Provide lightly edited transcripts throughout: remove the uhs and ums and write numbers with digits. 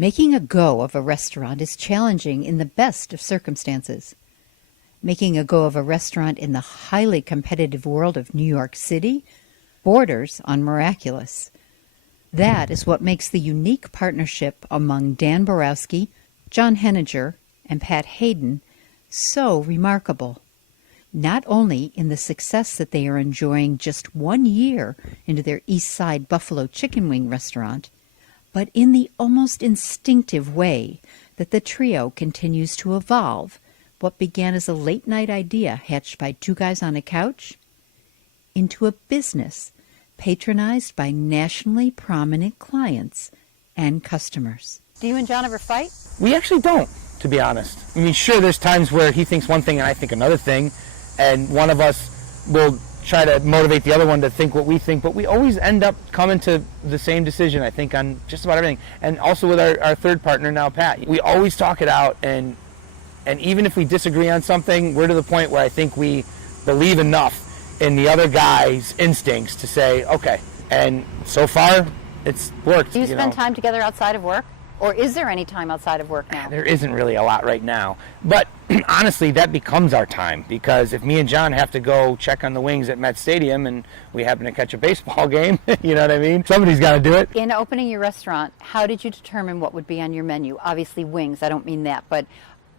Making a go of a restaurant is challenging in the best of circumstances. Making a go of a restaurant in the highly competitive world of New York City borders on miraculous. That is what makes the unique partnership among Dan Borowski, John Henninger, and Pat Haidon so remarkable. Not only in the success that they are enjoying just 1 year into their East Side Buffalo Chicken Wing restaurant, but in the almost instinctive way that the trio continues to evolve what began as a late-night idea hatched by two guys on a couch into a business patronized by nationally prominent clients and customers. Do you and John ever fight? We actually don't, to be honest. I mean, sure, there's times where he thinks one thing and I think another thing, and one of us will try to motivate the other one to think what we think, but we always end up coming to the same decision, I think, on just about everything. And also with our third partner now, Pat. We always talk it out, and even if we disagree on something, we're to the point where I think we believe enough in the other guy's instincts to say, okay. And so far, it's worked. Do you spend time together outside of work? Or is there any time outside of work now? There isn't really a lot right now. But honestly, that becomes our time, because if me and John have to go check on the wings at Met Stadium and we happen to catch a baseball game, you know what I mean? Somebody's got to do it. In opening your restaurant, how did you determine what would be on your menu? Obviously wings, I don't mean that, but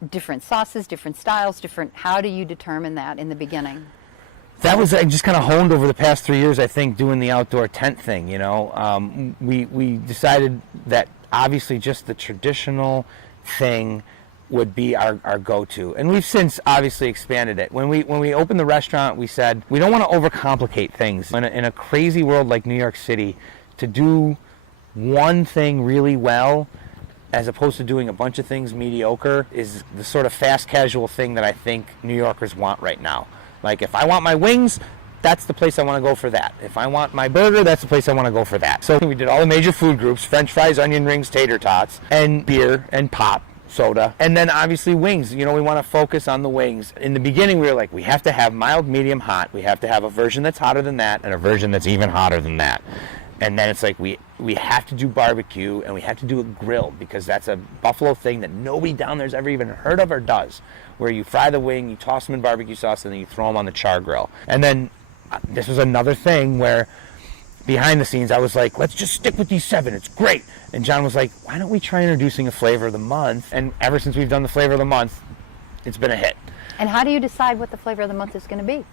different sauces, different styles, how do you determine that in the beginning? That was just kind of honed over the past 3 years, I think, doing the outdoor tent thing, you know. We decided that obviously just the traditional thing would be our go-to. And we've since obviously expanded it. When we opened the restaurant, we said, we don't want to overcomplicate things. In a crazy world like New York City, to do one thing really well, as opposed to doing a bunch of things mediocre, is the sort of fast casual thing that I think New Yorkers want right now. Like, if I want my wings, that's the place I want to go for that. If I want my burger, that's the place I want to go for that. So we did all the major food groups: French fries, onion rings, tater tots, and beer and pop, soda. And then obviously wings. You know, we want to focus on the wings. In the beginning, we were like, we have to have mild, medium, hot. We have to have a version that's hotter than that and a version that's even hotter than that. And then it's like we have to do barbecue, and we have to do a grill, because that's a Buffalo thing that nobody down there's ever even heard of or does, where you fry the wing, you toss them in barbecue sauce, and then you throw them on the char grill. And then this was another thing where behind the scenes I was like, let's just stick with these 7, it's great. And John was like, why don't we try introducing a flavor of the month? And ever since we've done the flavor of the month, it's been a hit. And how do you decide what the flavor of the month is going to be?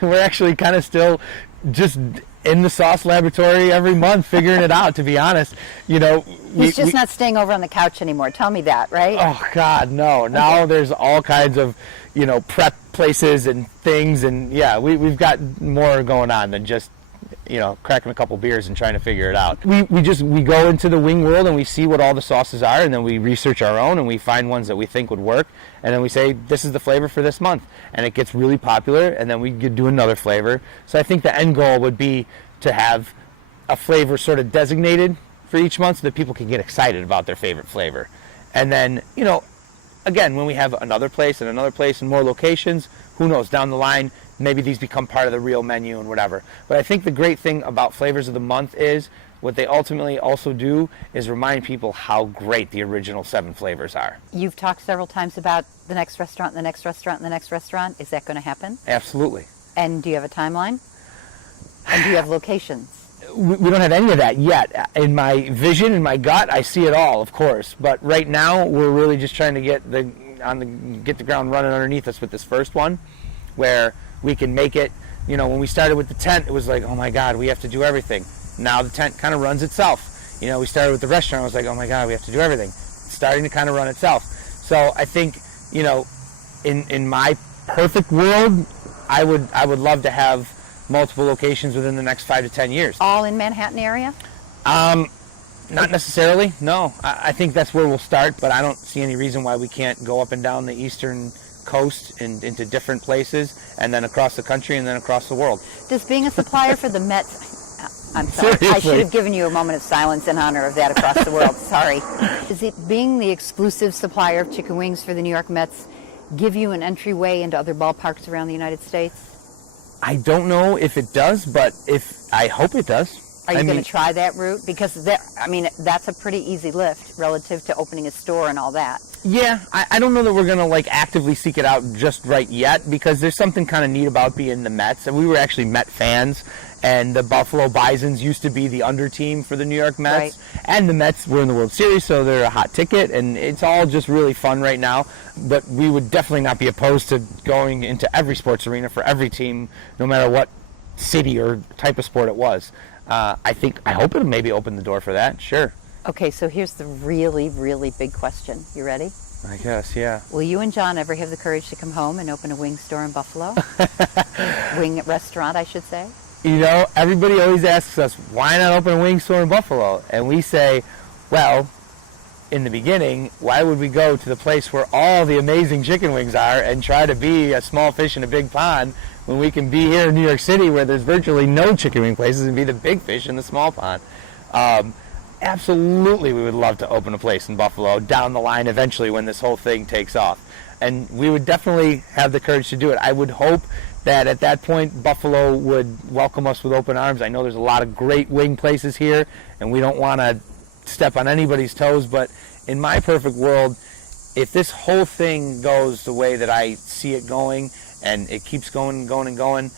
We're actually kind of still just in the sauce laboratory every month figuring it out, to be honest. You know, He's just not staying over on the couch anymore. Tell me that, right? Oh God, no. Now there's all kinds of, you know, prep places and things, and yeah, we've got more going on than just, you know, cracking a couple beers and trying to figure it out. We go into the wing world and we see what all the sauces are, and then we research our own and we find ones that we think would work, and then we say, this is the flavor for this month, and it gets really popular, and then we could do another flavor. So I think the end goal would be to have a flavor sort of designated for each month so that people can get excited about their favorite flavor. And then, you know, again, when we have another place and more locations, who knows, down the line, maybe these become part of the real menu and whatever. But I think the great thing about flavors of the month is what they ultimately also do is remind people how great the original 7 flavors are. You've talked several times about the next restaurant, the next restaurant, and the next restaurant. Is that going to happen? Absolutely. And do you have a timeline? And do you have locations? We don't have any of that yet. In my vision, in my gut, I see it all, of course. But right now, we're really just trying to get the ground running underneath us with this first one, where we can make it. You know, when we started with the tent, it was like, oh my God, we have to do everything. Now the tent kind of runs itself. You know, we started with the restaurant, I was like, oh my God, we have to do everything. It's starting to kind of run itself. So I think, you know, in my perfect world, I would love to have multiple locations within the next 5 to 10 years. All in Manhattan area? Not necessarily, no. I think that's where we'll start, but I don't see any reason why we can't go up and down the eastern coast and into different places, and then across the country, and then across the world. Does being a supplier for the Mets... I'm sorry, Seriously? I should have given you a moment of silence in honor of that across the world. Sorry. Does it, being the exclusive supplier of chicken wings for the New York Mets, give you an entryway into other ballparks around the United States? I don't know if it does, but I hope it does. Are you going to try that route? Because that's a pretty easy lift relative to opening a store and all that. Yeah, I don't know that we're going to like actively seek it out just right yet, because there's something kind of neat about being the Mets. And we were actually Met fans, and the Buffalo Bisons used to be the under team for the New York Mets. Right. And the Mets were in the World Series, so they're a hot ticket, and it's all just really fun right now. But we would definitely not be opposed to going into every sports arena for every team, no matter what city or type of sport it was. I hope it'll maybe open the door for that. Sure. Okay, so here's the really, really big question. You ready? I guess, yeah. Will you and John ever have the courage to come home and open a wing store in Buffalo? Wing restaurant, I should say. You know, everybody always asks us, why not open a wing store in Buffalo? And we say, well, in the beginning, why would we go to the place where all the amazing chicken wings are and try to be a small fish in a big pond when we can be here in New York City where there's virtually no chicken wing places and be the big fish in the small pond? Absolutely, we would love to open a place in Buffalo down the line eventually when this whole thing takes off. And we would definitely have the courage to do it. I would hope that at that point Buffalo would welcome us with open arms. I know there's a lot of great wing places here, and we don't want to step on anybody's toes, but in my perfect world, if this whole thing goes the way that I see it going, and it keeps going and going and going,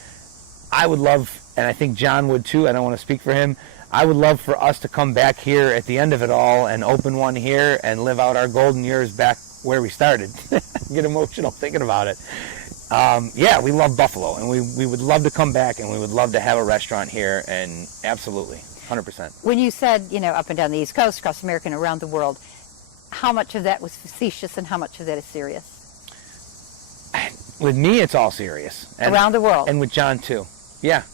I would love, and I think John would too, I don't want to speak for him, I would love for us to come back here at the end of it all and open one here and live out our golden years back where we started. Get emotional thinking about it. Yeah, we love Buffalo, and we would love to come back, and we would love to have a restaurant here, and absolutely, 100%. When you said, up and down the East Coast, across America, and around the world, how much of that was facetious and how much of that is serious? With me, it's all serious. And, around the world? And with John, too. Yeah,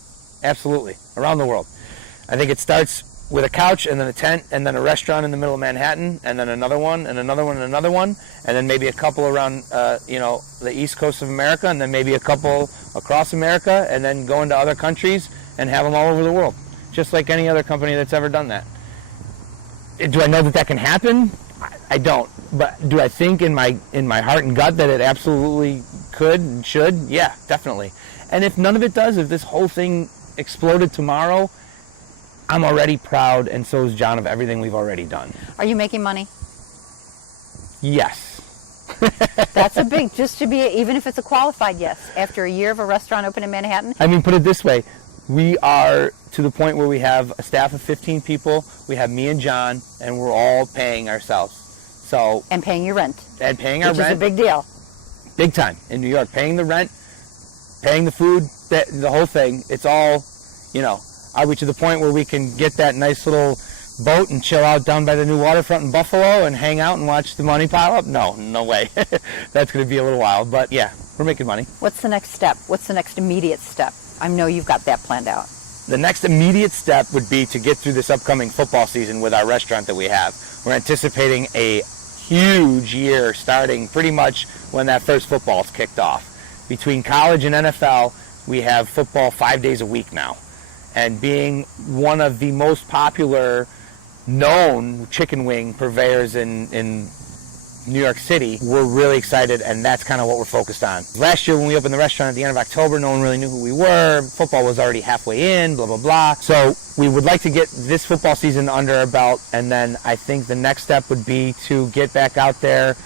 absolutely. Around the world. I think it starts with a couch and then a tent and then a restaurant in the middle of Manhattan and then another one and another one and another one and then maybe a couple around, the East Coast of America and then maybe a couple across America and then go into other countries and have them all over the world, just like any other company that's ever done that. Do I know that can happen? I don't. But do I think in my heart and gut that it absolutely could and should? Yeah, definitely. And if none of it does, if this whole thing exploded tomorrow, I'm already proud, and so is John, of everything we've already done. Are you making money? Yes. That's a big, just to be, even if it's a qualified yes, after a year of a restaurant open in Manhattan? I mean, put it this way. We are to the point where we have a staff of 15 people. We have me and John, and we're all paying ourselves. So. And paying your rent. And paying our rent. Which is a big deal. Big time in New York. Paying the rent, paying the food, the whole thing. It's all, Are we to the point where we can get that nice little boat and chill out down by the new waterfront in Buffalo and hang out and watch the money pile up? No way. That's going to be a little while, but yeah, we're making money. What's the next step? What's the next immediate step? I know you've got that planned out. The next immediate step would be to get through this upcoming football season with our restaurant that we have. We're anticipating a huge year starting pretty much when that first football's kicked off. Between college and NFL, we have football 5 days a week now. And being one of the most popular known chicken wing purveyors in New York City, we're really excited, and that's kind of what we're focused on. Last year when we opened the restaurant at the end of October, no one really knew who we were. Football was already halfway in, blah, blah, blah. So we would like to get this football season under our belt, and then I think the next step would be to get back out there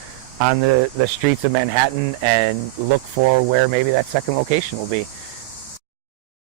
on the streets of Manhattan and look for where maybe that second location will be.